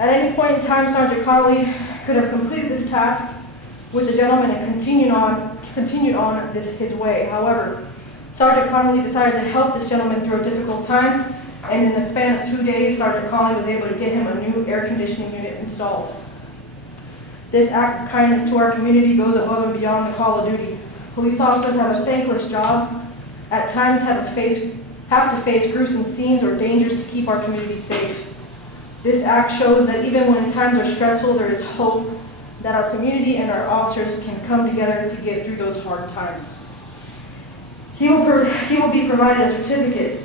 At any point in time, Sergeant Connolly could have completed this task with the gentleman and continued on his way. However, Sergeant Connolly decided to help this gentleman through a difficult time, and in the span of 2 days, Sergeant Connolly was able to get him a new air conditioning unit installed. This act of kindness to our community goes above and beyond the call of duty. Police officers have a thankless job, at times have to face gruesome scenes or dangers to keep our community safe. This act shows that even when times are stressful, there is hope that our community and our officers can come together to get through those hard times. He will be provided a certificate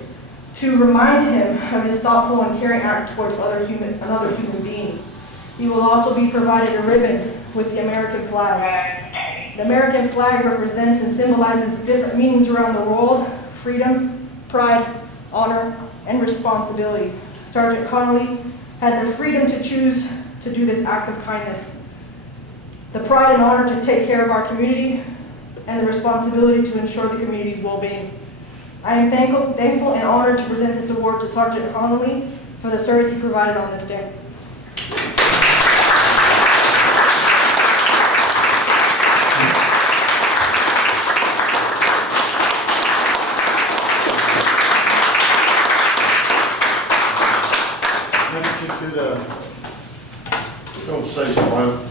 to remind him of his thoughtful and caring act towards another human being. He will also be provided a ribbon with the American flag. The American flag represents and symbolizes different meanings around the world: freedom, pride, honor, and responsibility. Sergeant Connolly had the freedom to choose to do this act of kindness, the pride and honor to take care of our community, and the responsibility to ensure the community's well-being. I am thankful and honored to present this award to Sergeant Connolly for the service he provided on this day. Don't say so.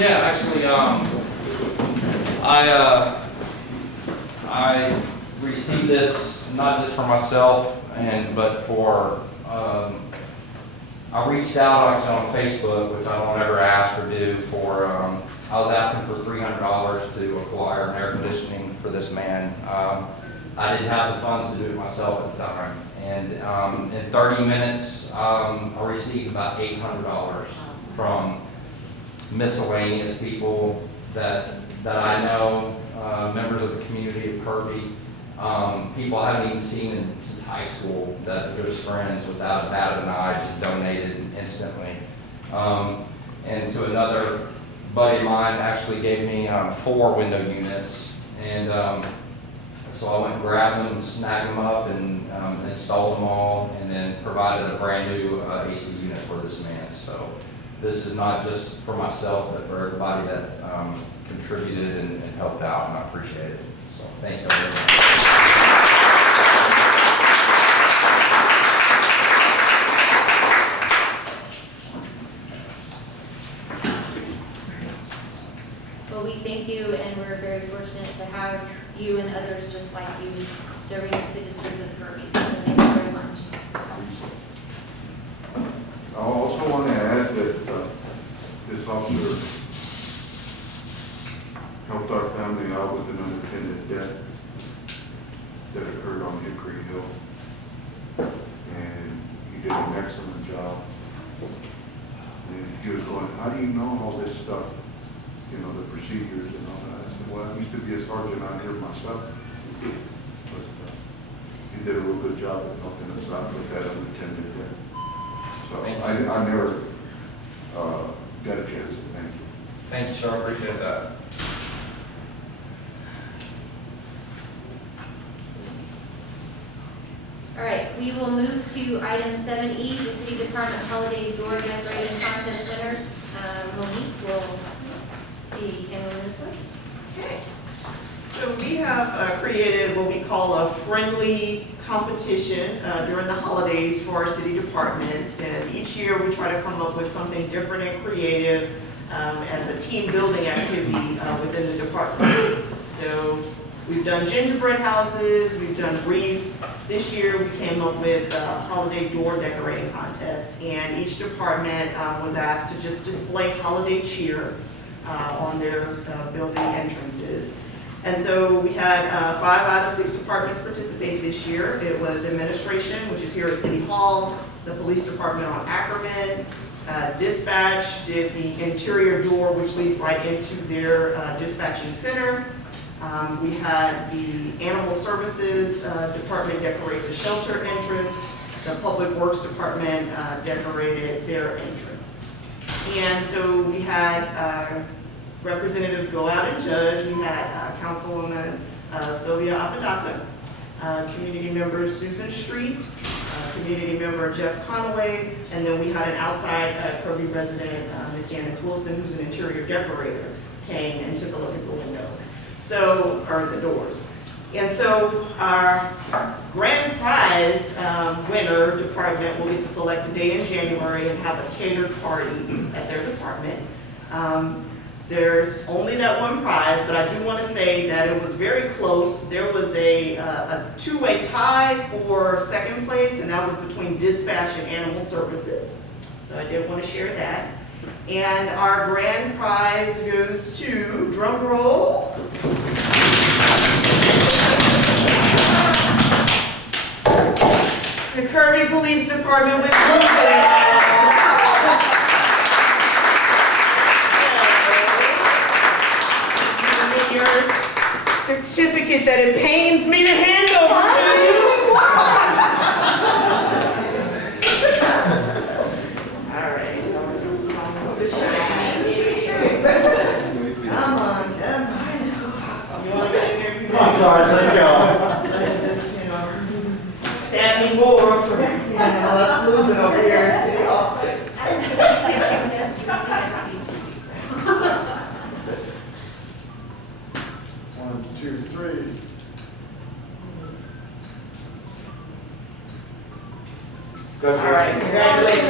Yeah, actually, I received this not just for myself, but for I reached out actually on Facebook, which I don't ever ask or do. For I was asking for $300 to acquire an air conditioning for this man. I didn't have the funds to do it myself at the time, and in 30 minutes, I received about $800 from miscellaneous people that I know, members of the community of Kirby, people I haven't even seen since high school, that are just friends without a bat of an eye, just donated instantly. And to another buddy of mine actually gave me 4 window units, and so I went and grabbed them, snagged them up, and installed them all, and then provided a brand new AC unit for this man. So this is not just for myself, but for everybody that contributed and helped out, and I appreciate it. So thank you very much. Well, we thank you, and we're very fortunate to have you and others just like you serving the citizens of Kirby. So thank you very much. I also want to add that this officer helped our family out with an unattended death that occurred on Hickory Hill. And he did an excellent job. And he was going, how do you know all this stuff? You know, the procedures and all that. I said, well, I used to be a sergeant out here myself. But he did a real good job of helping us out with that unattended death. So I never got a chance to thank you. Thank you, sir. I appreciate that. All right, we will move to item 7E, the City Department Holiday Door Decorating Contest winners. Monique will be handling this one. Okay. So we have created what we call a friendly competition during the holidays for our city departments, and each year we try to come up with something different and creative as a team building activity within the department. So we've done gingerbread houses, we've done wreaths. This year we came up with a holiday door decorating contest, and each department was asked to just display holiday cheer on their building entrances. And so we had 5 out of 6 departments participate this year. It was administration, which is here at City Hall, the police department on Ackerman, dispatch did the interior door, which leads right into their dispatching center. We had the Animal Services Department decorate the shelter entrance. The Public Works Department decorated their entrance. And so we had representatives go out and judge. We had Councilwoman Sylvia Apodaca, community member Susan Street, community member Jeff Conaway, and then we had an outside Kirby resident, Ms. Janice Wilson, who's an interior decorator, came and took a look at the windows, or the doors. And so our grand prize winner department will get to select a day in January and have a catered party at their department. There's only that one prize, but I do want to say that it was very close. There was a two-way tie for second place, and that was between Dispatch and Animal Services. So I did want to share that. And our grand prize goes to, drum roll, the Kirby Police Department with your certificate that it pains me to hand over to you. All right. Come on. You want to get in there? Come on, Sarge, let's go. Just, stab me more for, us losing over here in City Hall. 1, 2, 3. Go All right, congratulations.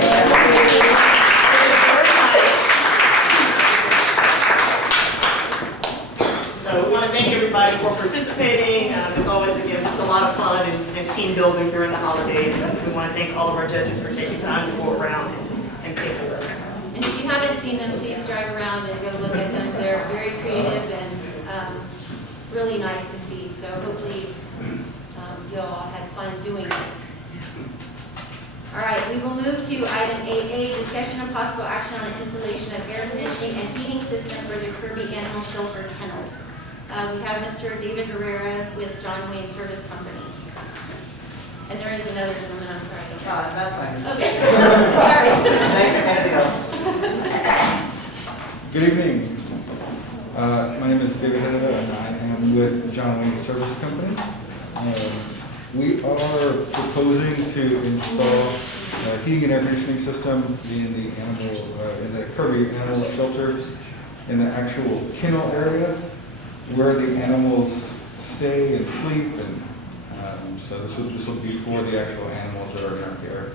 So we want to thank everybody for participating. It's always, again, just a lot of fun and team building during the holidays. And we want to thank all of our judges for taking time to go around and take a look. And if you haven't seen them, please drive around and go look at them. They're very creative and really nice to see. So hopefully you all had fun doing it. All right, we will move to item 8A, discussion of possible action on the installation of air conditioning and heating system for the Kirby Animal Shelter kennels. We have Mr. David Herrera with John Wayne Service Company. And there is another gentleman, I'm sorry. That's fine. Okay. All right. Good evening. My name is David Herrera, and I am with John Wayne Service Company. We are proposing to install a heating and air conditioning system in the Kirby Animal Shelter in the actual kennel area where the animals stay and sleep, and so this will be for the actual animals that are in our care.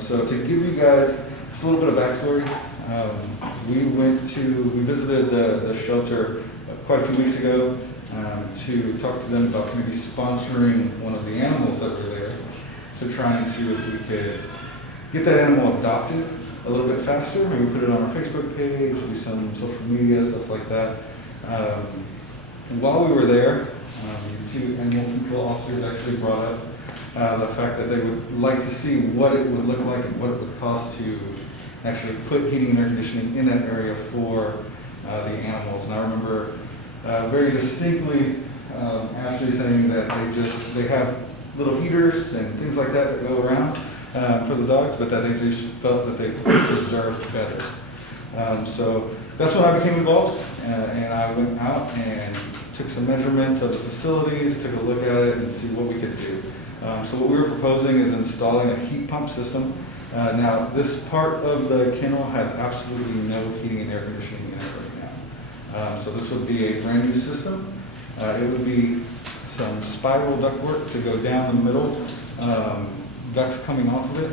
So to give you guys just a little bit of backstory, we visited the shelter quite a few weeks ago to talk to them about maybe sponsoring one of the animals that were there to try and see if we could get that animal adopted a little bit faster. Maybe put it on our Facebook page, do some social media, stuff like that. And while we were there, two animal control officers actually brought up the fact that they would like to see what it would look like and what it would cost to actually put heating and air conditioning in that area for the animals. And I remember very distinctly Ashley saying that they have little heaters and things like that that go around for the dogs, but that they just felt that they deserved better. So that's when I became involved, and I went out and took some measurements of the facilities, took a look at it, and see what we could do. So what we were proposing is installing a heat pump system. Now, this part of the kennel has absolutely no heating and air conditioning in it right now. So this would be a brand new system. It would be some spiral ductwork to go down the middle, ducts coming off of it,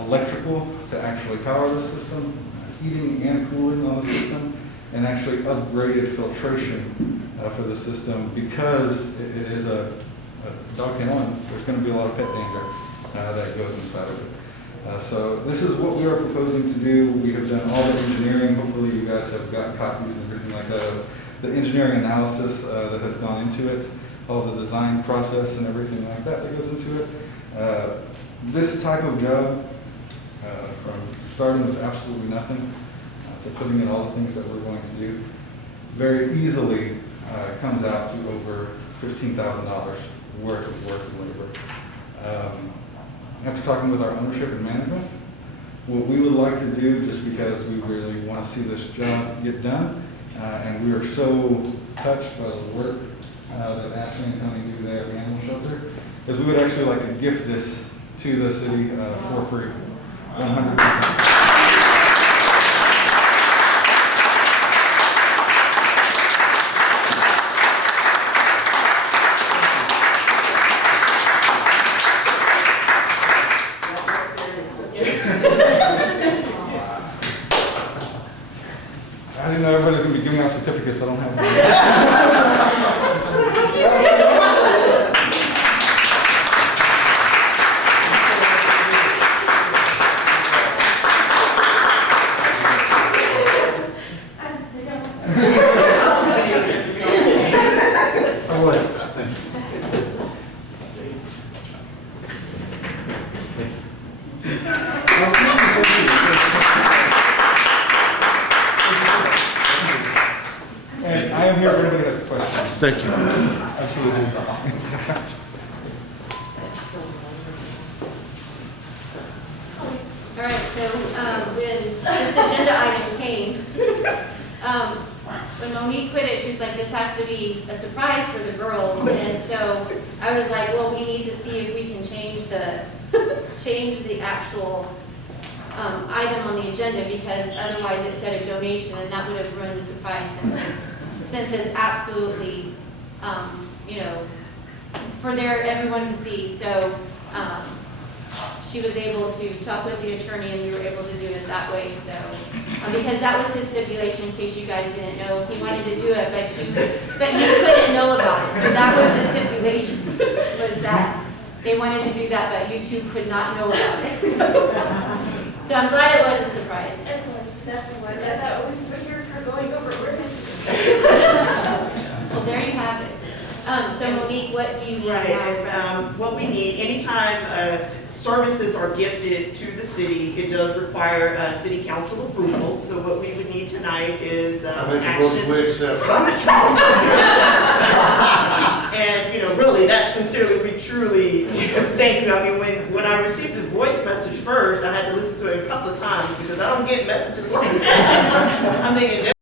electrical to actually power the system, heating and cooling on the system, and actually upgraded filtration for the system because it is a dog kennel and there's going to be a lot of pet danger that goes inside of it. So this is what we are proposing to do. We have done all the engineering. Hopefully you guys have got copies and everything like that of the engineering analysis that has gone into it, all the design process and everything like that goes into it. This type of job, from starting with absolutely nothing to putting in all the things that we're going to do, very easily comes out to over $15,000 worth of work and labor. After talking with our ownership and management, what we would like to do, just because we really want to see this job get done, and we are so touched by the work that Ashley and Tony do there at the animal shelter, is we would actually like to gift this to the city for free, 100%. I didn't know everybody's going to be giving out certificates. I don't have one. I would. Thank you. And I am here if anybody has questions. Thank you. Absolutely. All right, so when this agenda item came, when Monique put it, she was like, this has to be a surprise for the girls. And so I was like, well, we need to see if we can change the actual item on the agenda, because otherwise it said a donation, and that would have ruined the surprise since it's absolutely, you know, for everyone to see. So she was able to talk with the attorney, and we were able to do it that way. So because that was his stipulation, in case you guys didn't know, he wanted to do it, but you couldn't know about it. So that was the stipulation, was that they wanted to do that, but you two could not know about it. So I'm glad it was a surprise. It was, definitely was. I thought it was we're going over ordinances. Well, there you have it. So Monique, what do you need Right, now? and what we need, anytime services are gifted to the city, it does require city council approval. So what we would need tonight is I make a motion action we accept. from the council. And, you know, really, that sincerely, we truly thank you. I mean, when I received the voice message first, I had to listen to it a couple of times because I don't get messages like that. I'm thinking,